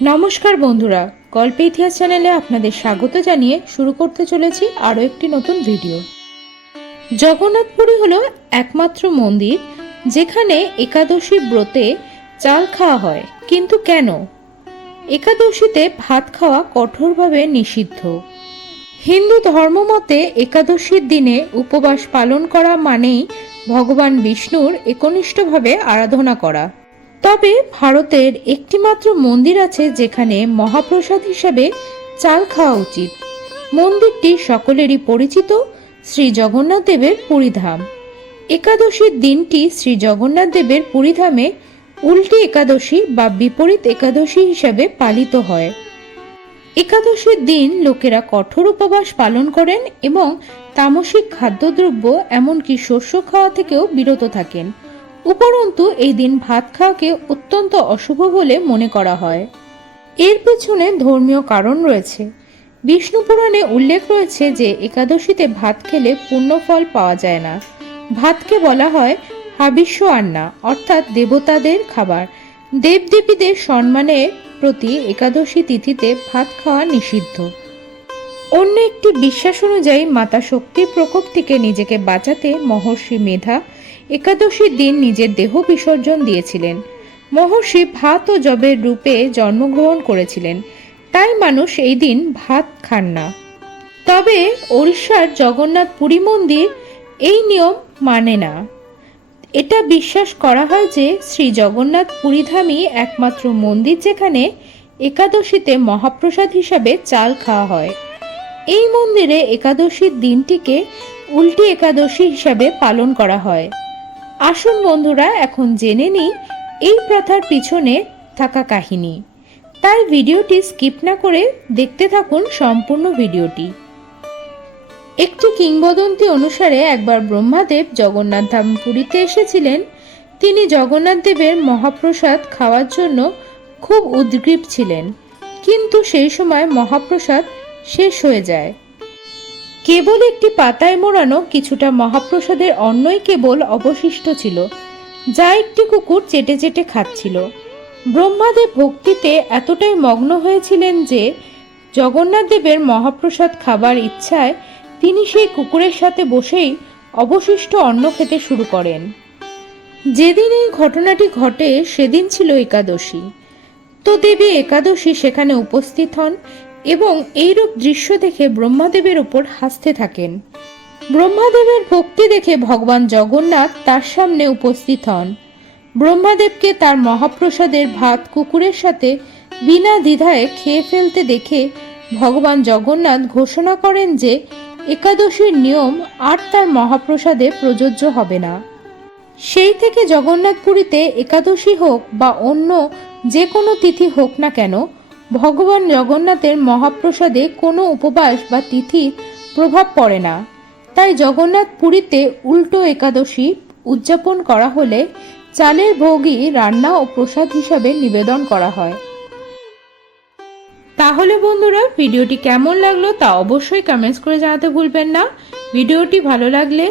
নমস্কার বন্ধুরা, গল্পে ইতিহাস চ্যানেলে আপনাদের স্বাগত জানিয়ে শুরু করতে চলেছি আরও একটি নতুন ভিডিও। জগন্নাথপুরী হলো একমাত্র মন্দির যেখানে একাদশী ব্রতে চাল খাওয়া হয়। কিন্তু কেন? একাদশীতে ভাত খাওয়া কঠোরভাবে নিষিদ্ধ। হিন্দু ধর্মমতে একাদশীর দিনে উপবাস পালন করা মানেই ভগবান বিষ্ণুর একনিষ্ঠভাবে আরাধনা করা। তবে ভারতের একটিমাত্র মন্দির আছে যেখানে মহাপ্রসাদ হিসাবে চাল খাওয়া উচিত। মন্দিরটি সকলেরই পরিচিত, শ্রী জগন্নাথ দেবের পুরীধাম। একাদশীর দিনটি শ্রী জগন্নাথ দেবের পুরীধামে উল্টি একাদশী বা বিপরীত একাদশী হিসাবে পালিত হয়। একাদশীর দিন লোকেরা কঠোর উপবাস পালন করেন এবং তামসিক খাদ্যদ্রব্য এমনকি শস্য খাওয়া থেকেও বিরত থাকেন। উপরন্তু এই দিন ভাত খাওয়াকে অত্যন্ত অশুভ বলে মনে করা হয়। এর পেছনে ধর্মীয় কারণ রয়েছে। বিষ্ণু পুরাণে উল্লেখ রয়েছে যে একাদশীতে ভাত খেলে পুণ্যফল পাওয়া যায় না। ভাতকে বলা হয় হাবিষ্য আন্না, অর্থাৎ দেবতাদের খাবার। দেবদেবীদের সম্মানের প্রতি একাদশী তিথিতে ভাত খাওয়া নিষিদ্ধ। অন্য একটি বিশ্বাস অনুযায়ী মাতা শক্তির প্রকোপ থেকে নিজেকে বাঁচাতে মহর্ষি মেধা একাদশীর দিন নিজের দেহ বিসর্জন দিয়েছিলেন। মহর্ষি ভাত ও জবের রূপে জন্মগ্রহণ করেছিলেন। তাই মানুষ এই দিন ভাত খান না। তবে ওড়িশার জগন্নাথ পুরী মন্দির এই নিয়ম মানে না। এটা বিশ্বাস করা হয় যে শ্রী জগন্নাথ পুরীধামই একমাত্র মন্দির যেখানে একাদশীতে মহাপ্রসাদ হিসাবে চাল খাওয়া হয়। এই মন্দিরে একাদশীর দিনটিকে উল্টি একাদশী হিসাবে পালন করা হয়। আসুন বন্ধুরা, এখন জেনে নিই এই প্রথার পিছনে থাকা কাহিনী। তাই ভিডিওটি স্কিপ না করে দেখতে থাকুন সম্পূর্ণ ভিডিওটি। একটি কিংবদন্তি অনুসারে একবার ব্রহ্মাদেব জগন্নাথ ধাম পুরীতে এসেছিলেন। তিনি জগন্নাথ দেবের মহাপ্রসাদ খাওয়ার জন্য খুব উদ্গ্রীব ছিলেন। কিন্তু সেই সময় মহাপ্রসাদ শেষ হয়ে যায়। কেবল একটি পাতায় মোড়ানো কিছুটা মহাপ্রসাদের অন্নই কেবল অবশিষ্ট ছিল, যা একটি কুকুর চেটে চেটে খাচ্ছিল। ব্রহ্মাদেব ভক্তিতে এতটাই মগ্ন হয়েছিলেন যে, জগন্নাথ দেবের মহাপ্রসাদ খাবার ইচ্ছায় তিনি সেই কুকুরের সাথে বসেই অবশিষ্ট অন্ন খেতে শুরু করেন। যেদিন এই ঘটনাটি ঘটে, সেদিন ছিল একাদশী। তো দেবী একাদশী সেখানে উপস্থিত হন এইরূপ দৃশ্য দেখে ব্রহ্মাদেবের উপর হাসতে থাকেন। ব্রহ্মাদেবের ভক্তি দেখে ভগবান জগন্নাথ তার সামনে উপস্থিত হন। ব্রহ্মাদেবকে তার মহাপ্রসাদের ভাত কুকুরের সাথে বিনা দ্বিধায় খেয়ে ফেলতে দেখে ভগবান জগন্নাথ ঘোষণা করেন যে একাদশীর নিয়ম আর তার মহাপ্রসাদে প্রযোজ্য হবে না। সেই থেকে জগন্নাথপুরীতে একাদশী হোক বা অন্য যে কোনো তিথি হোক না কেন ভগবান জগন্নাথের মহাপ্রসাদে কোনো উপবাস বা তিথির প্রভাব পড়ে না। তাই জগন্নাথ পুরীতে উল্টো একাদশী উদযাপন করা হলে চালের ভোগই রান্না ও প্রসাদ হিসাবে নিবেদন করা হয়। তাহলে বন্ধুরা, ভিডিওটি কেমন লাগল তা অবশ্যই কমেন্টস করে জানাতে ভুলবেন না। ভিডিওটি ভালো লাগলে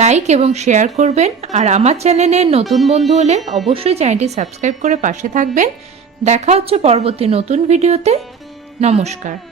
লাইক এবং শেয়ার করবেন। আর আমার চ্যানেলের নতুন বন্ধু হলে অবশ্যই চ্যানেলটি সাবস্ক্রাইব করে পাশে থাকবেন। দেখা হচ্ছে পরবর্তী নতুন ভিডিওতে। নমস্কার।